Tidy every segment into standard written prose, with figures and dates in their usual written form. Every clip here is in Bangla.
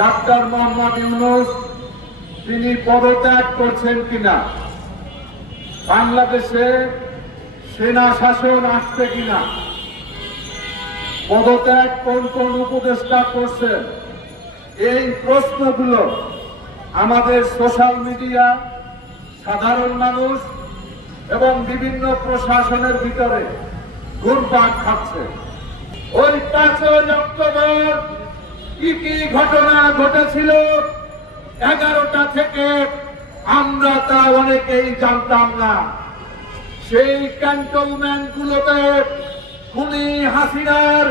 ডাক্তার মোহাম্মদ ইউনূস তিনি পদত্যাগ করছেন কিনা, বাংলাদেশে সেনা শাসন আসছে কিনা, পদত্যাগ কোন কোন উপদেষ্টা করছেন, এই প্রশ্নগুলো আমাদের সোশ্যাল মিডিয়া, সাধারণ মানুষ এবং বিভিন্ন প্রশাসনের ভিতরে ঘুরপাক খাচ্ছে। ওই 5 অক্টোবর কি কি ঘটনা ঘটেছিল 11টা থেকে আমরা তা অনেকেই জানতাম না। সেই ক্যান্টনমেন্ট গুলোতে খুনি হাসিনার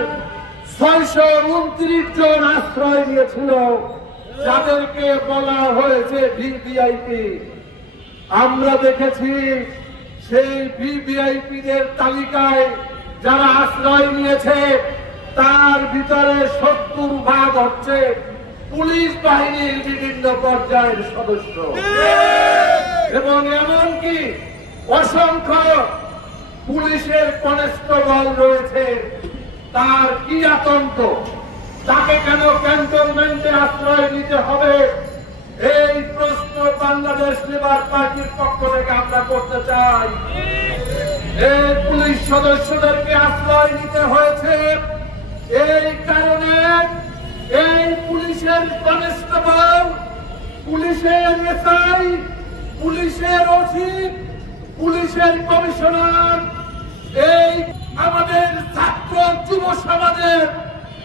629 জন আশ্রয় নিয়েছিল, যাদেরকে বলা হয়েছে ভিভিআইপি। আমরা দেখেছি সেই ভিভিআইপিদের তালিকায় যারা আশ্রয় নিয়েছে তার ভিতরে 70% হচ্ছে পুলিশ বাহিনীর বিভিন্ন পর্যায়ের সদস্য, এবং এমনকি অসংখ্য পুলিশের কনস্টেবল রয়েছে। তার কি আতঙ্ক, তাকে কেন ক্যান্টনমেন্টে আশ্রয় নিতে হবে, এই প্রশ্ন বাংলাদেশ লেবার পার্টির পক্ষ থেকে আমরা করতে চাই। এই পুলিশ সদস্যদেরকে আশ্রয় নিতে হয়েছে এই কারণে এই পুলিশের কনস্টেবল, পুলিশের এসআই, পুলিশের ওসি, পুলিশের কমিশনার এই আমাদের ছাত্র যুব সমাজের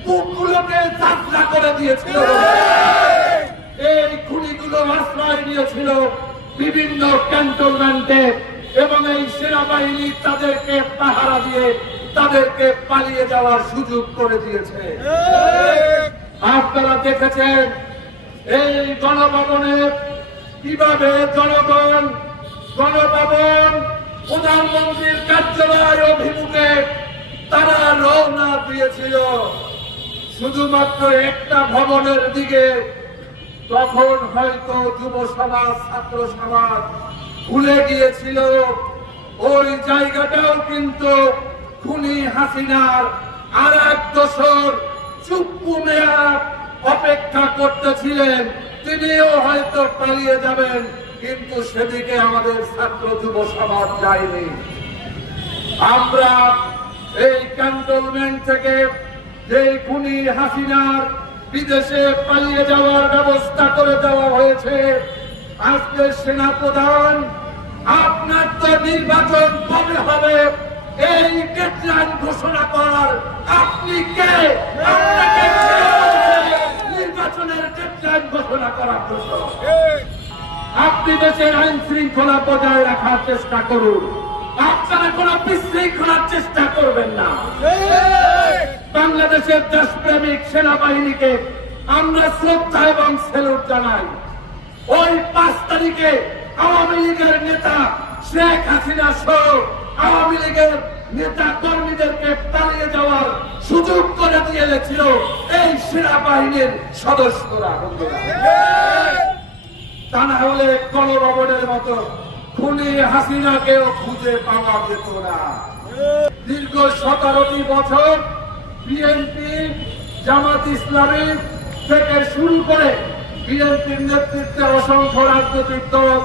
বুকগুলোকে যাত্রা করে দিয়েছিল। এই খুনিগুলো আশ্রয় নিয়েছিল বিভিন্ন ক্যান্টনমেন্টে, এবং এই সেনাবাহিনী তাদেরকে পাহারা দিয়ে তাদেরকে পালিয়ে যাওয়ার সুযোগ করে দিয়েছে। আপনারা দেখেছেন এই গণভবনে কিভাবে জনগণ গণভবন প্রধানমন্ত্রীর কার্যালয় অভিমুখে তারা রওনা দিয়েছিল শুধুমাত্র একটা ভবনের দিকে। তখন হয়তো যুব সমাজ, ছাত্র সমাজ ভুলে গিয়েছিল ওই জায়গাটাও কিন্তু খুনি হাসিনার আর এক দোসর চুপ্পু মিয়া অপেক্ষা করতেছিলেন, তিনিও হয়তো পালিয়ে যাবেন, কিন্তু সেদিকে আমাদের ছাত্র যুব সমাজ যায়নি। আমরা এই ক্যান্টনমেন্ট থেকে যে খুনি হাসিনার বিদেশে পালিয়ে যাওয়ার ব্যবস্থা করে দেওয়া হয়েছে, আজকে সেনাপ্রধান আপনার তো নির্বাচন কবে হবে এই ডেডলাইন ঘোষণা করার আপনি কে? আপনাকে নির্বাচনের ডেডলাইন ঘোষণা করার জন্য আপনি দেশের আইন শৃঙ্খলা বজায় রাখার চেষ্টা করুন, আপনারা কোন বিশৃঙ্খলার চেষ্টা করবেন না। বাংলাদেশের দেশপ্রেমিক সেনাবাহিনীকে আমরা শ্রদ্ধা এবং স্যালুট জানাই। ওই 5 তারিখে আওয়ামী লীগের নেতা শেখ হাসিনা সহ আওয়ামী লীগের নেতা কর্মীদেরকে পালিয়ে যাওয়ার সুযোগ করে দিয়েছিল এই সেনাবাহিনীর সদস্যরা। তা না হলে গণভবনের মতো খুনি হাসিনাকেও খুঁজে পাওয়া যেত না। দীর্ঘ 17টি বছর বিএনপি, জামাত ইসলামী থেকে শুরু করে বিএনপির নেতৃত্বে অসংখ্য রাজনৈতিক দল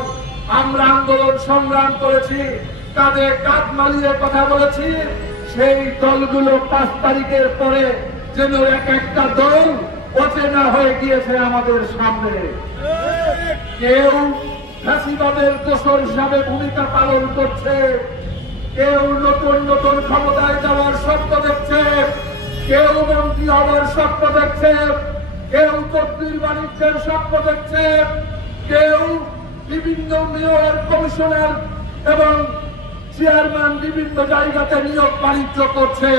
আমরা আন্দোলন সংগ্রাম করেছি, কাঁধে কাঁধ মালিয়ে কথা বলেছি। সেই দলগুলো 5 তারিখের পরে যেন এক একটা দল অচেনা হয়ে গিয়েছে আমাদের সামনে। কেউ ফ্যাসিবাদের দোসর হিসাবে ভূমিকা পালন করছে, কেউ নতুন নতুন ক্ষমতায় যাওয়ার স্বপ্ন দেখছে, কেউ মন্ত্রী হওয়ার স্বপ্ন দেখছে, কেউ তদবির বাণিজ্যের স্বপ্ন দেখছে, কেউ বিভিন্ন মেয়র, কমিশনার এবং চেয়ারম্যান বিভিন্ন জায়গাতে নিয়োগ বাণিজ্য করছে।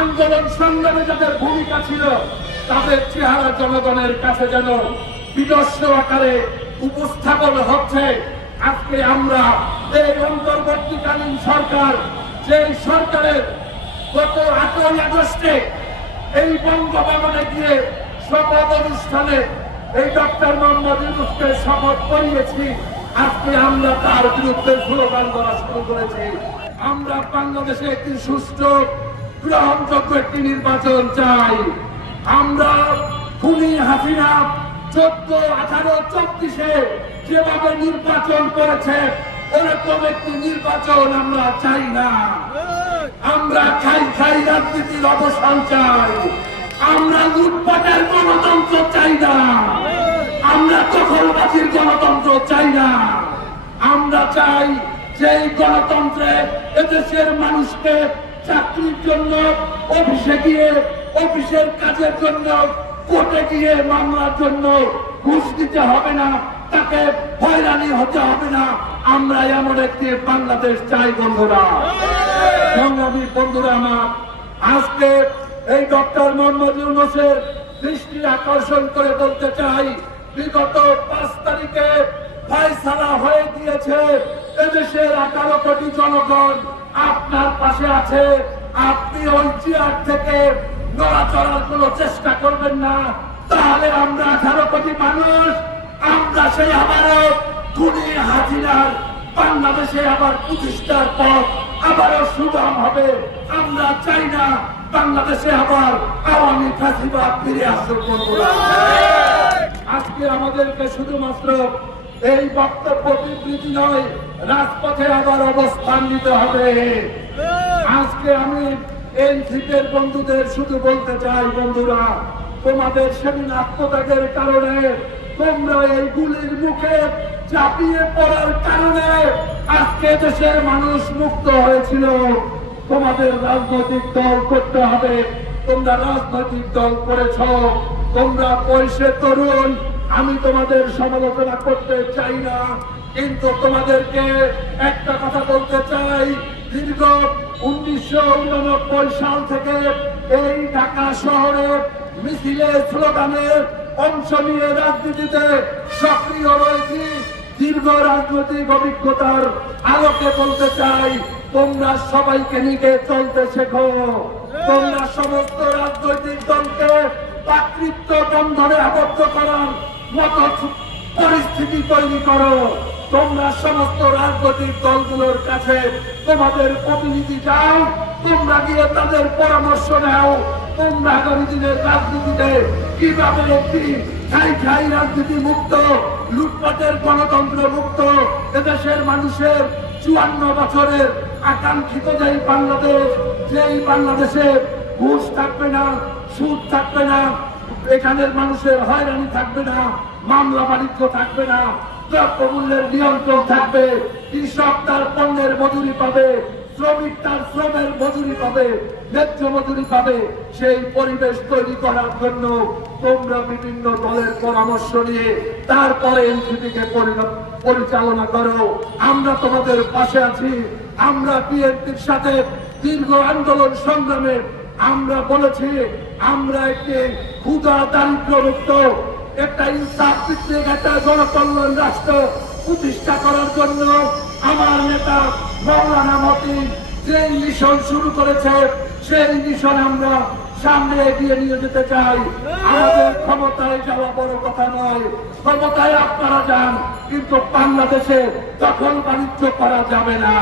আন্দোলন সংগ্রামে যাদের ভূমিকা ছিল তাদের চেহারা জনগণের কাছে যেন বিনষ্ট আকারে উপস্থাপন হচ্ছে। আজকে আমরা এই অন্তর্বর্তীকালীন সরকার, যে সরকারের গত 8ই আগস্টে এই বঙ্গভবনে গিয়ে শপথ অনুষ্ঠানে এই ডক্টর মোহাম্মদ ইউনূসকে শপথ করিয়েছি, আজকে আমরা তার বিরুদ্ধে স্লোগান দেওয়া শুরু করেছি। আমরা বাংলাদেশে একটি সুষ্ঠু গ্রহণযোগ্য একটি নির্বাচন চাই। আমরা খুনি হাসিনা 14, 18, 24-এ যেভাবে নির্বাচন করেছে ওরকম একটি নির্বাচন আমরা চাই না। আমরা খাই রাজনীতির অবসান চাই। আমরা লুটপাটের গণতন্ত্র চাই না। আমরা দখলবাজির গণতন্ত্র চাই না। আমরা চাই যে গণতন্ত্রে এদেশের মানুষকে চাকরির জন্য অফিসে গিয়ে অফিসের কাজের জন্য কোর্টে গিয়ে মামলার জন্য ঘুষ দিতে হবে না, তাকে হয়রানি হতে হবে না। আমরা এমন একটি বাংলাদেশ চাই বন্ধুরা। সংগ্রামী বন্ধুরা আমার, আজকে এই ডক্টর মোহাম্মদ ইউনূসের দৃষ্টি আকর্ষণ করে বলতে চাই, বিগত 5 তারিখে ফয়সালা হয়ে গিয়েছে। এদেশের 18 কোটি জনগণ আপনার পাশে আছে। আপনি ওই চেয়ার থেকে নড়াচড়ার কোনো চেষ্টা করবেন না, তাহলে আমরা 18 কোটি মানুষ আমরা সেই আবারও খুনি হাসিনার বাংলাদেশে আবার প্রতিষ্ঠার পর আবারও সুগম হবে। আমরা চাই না বাংলাদেশে আবার আওয়ামী ফ্যাসিবাদ ফিরে আসুক বন্ধুরা। আজকে আমাদেরকে শুধুমাত্র এই বক্তব্য বিবৃতি নয়, রাজপথে আবার অবস্থান নিতে হবে। আজকে আমি এনসিপির বন্ধুদের শুধু বলতে চাই, বন্ধুরা তোমাদের সেদিন আত্মত্যাগের কারণে, তোমরা এই গুলির মুখে চাপিয়ে পড়ার কারণে আজকে দেশের মানুষ মুক্ত হয়েছিল। তোমাদের রাজনৈতিক দল করতে হবে। তোমরা রাজনৈতিক দল করেছ, তোমরা বয়সে তরুণ, আমি তোমাদের সমালোচনা করতে চাই না, কিন্তু তোমাদেরকে একটা কথা বলতে চাই, দীর্ঘ 1989 সাল থেকে এই ঢাকা শহরে মিছিলে স্লোগানে অংশ নিয়ে রাজনীতিতে সক্রিয় রয়েছি। দীর্ঘ রাজনৈতিক অভিজ্ঞতার আলোকে বলতে চাই, তোমরা সবাইকে নিয়ে চলতে শেখো। তোমরা সমস্ত রাজনৈতিক দলকে প্রাকৃত্য বন্ধনে আবদ্ধ করার মতো পরিস্থিতি তৈরি করো। তোমরা সমস্ত রাজনৈতিক দলগুলোর কাছে তোমাদের প্রতিনিধি যাও, তোমরা গিয়ে তাদের পরামর্শ নাও। তোমরা আগামী দিনের রাজনীতিতে কিভাবে একটি ঠাই রাজনীতি মুক্ত, লুটপাটের গণতন্ত্র মুক্ত, এদেশের মানুষের 54 বছরের আকাঙ্ক্ষিত যেই বাংলাদেশ, যেই বাংলাদেশে ঘুষ থাকবে না, সুদ থাকবে না, এখানের মানুষের হয়রানি থাকবে না, মামলা বাণিজ্য থাকবে না, দ্রব্যমূল্যের নিয়ন্ত্রণ থাকবে, কৃষক তার পণ্যের মজুরি পাবে, শ্রমিক তার শ্রমের মজুরি পাবে, ন্যায্য মজুরি পাবে। সেই পরিবেশ তৈরি করার জন্য তোমরা বিভিন্ন দলের পরামর্শ নিয়ে তারপরে এনসিপিকে পরিচালনা করো। আমরা তোমাদের পাশে আছি। আমরা বিএনপির সাথে দীর্ঘ আন্দোলন সংগ্রামে আমরা বলেছি, আমরা একটি ক্ষুধা দারিদ্র্যমুক্ত, একটা ইনসাফ ভিত্তিক একটা গণকল্যাণ রাষ্ট্র প্রতিষ্ঠা করার জন্য আমার নেতা মওলানা মতিন যে মিশন শুরু করেছে, সেই মিশন আমরা সামনে এগিয়ে নিয়ে যেতে চাই। আমাদের ক্ষমতায় যাওয়া বড় কথা নয়, ক্ষমতায় আপনারা যান, কিন্তু বাংলাদেশে দখল বাণিজ্য করা যাবে না।